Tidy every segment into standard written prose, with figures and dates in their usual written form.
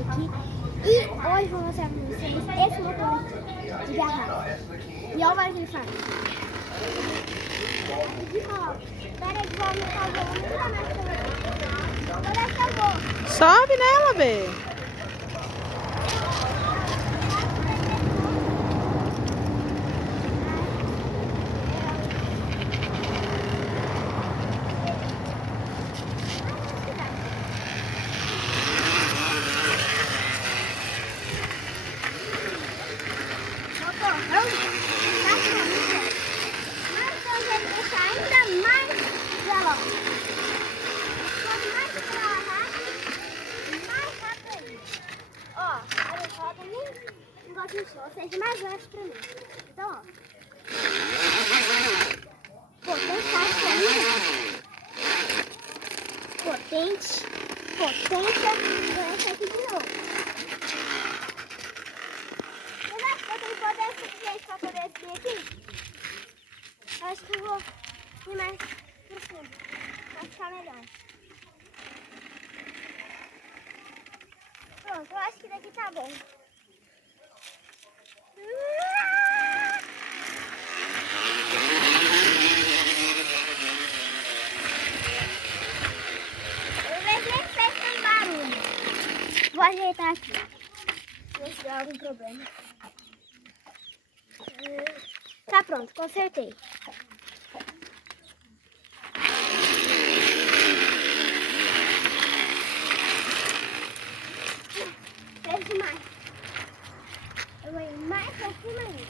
esse aqui. E hoje vou mostrar pra vocês esse motor de garrafa. E olha o que ele faz. Ó, peraí que vou aumentar o volume pra mais pra vocês. Vou deixar o voo. Sobe nela, Bê. Ou seja, mais leve pra mim. Então, ó. Potente, potência, vou essa aqui de novo. Eu acho que eu tenho poder suficiente pra poder subir aqui. Eu acho que eu vou ir mais pro fundo, pra ficar melhor. Pronto, eu acho que daqui tá bom. Vou ajeitar aqui. Ver se dá algum problema. Tá pronto, consertei. Fez demais. Eu vou ir mais pra cima ainda.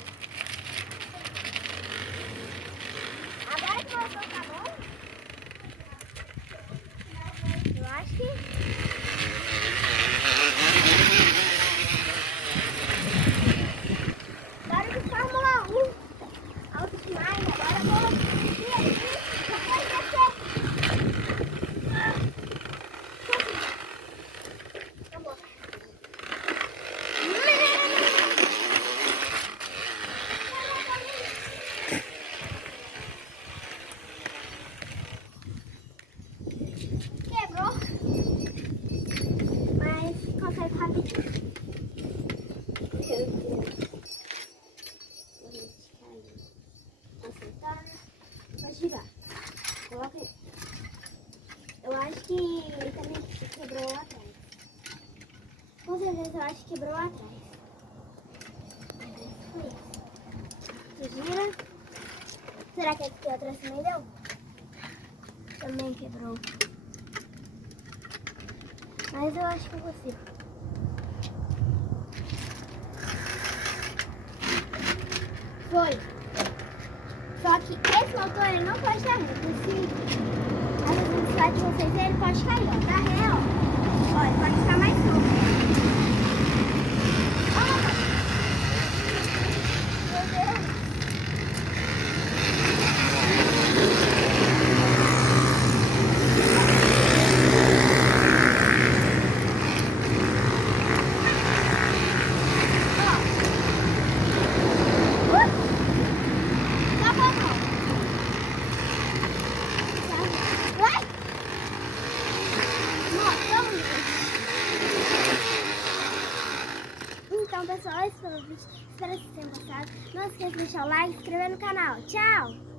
Agora que voltou, tá bom? Eu acho que... Quebrou, mas consegue rapidinho. Acertar, vai girar. Coloca aí. Eu acho que também quebrou lá atrás. Com certeza eu acho que quebrou lá atrás. Foi isso. Você gira. Será que aqui atrás também deu? Também quebrou. Mas eu acho que eu consigo. Foi. Só que esse motor ele não pode estar reto. Se a velocidade de vocês ele pode cair, ó. Tá ré, ó. Ó, ele pode ficar mais solto. Meu Deus. Então, pessoal, esse foi o vídeo. Espero que vocês tenham gostado. Não esqueça de deixar o like e se inscrever no canal. Tchau!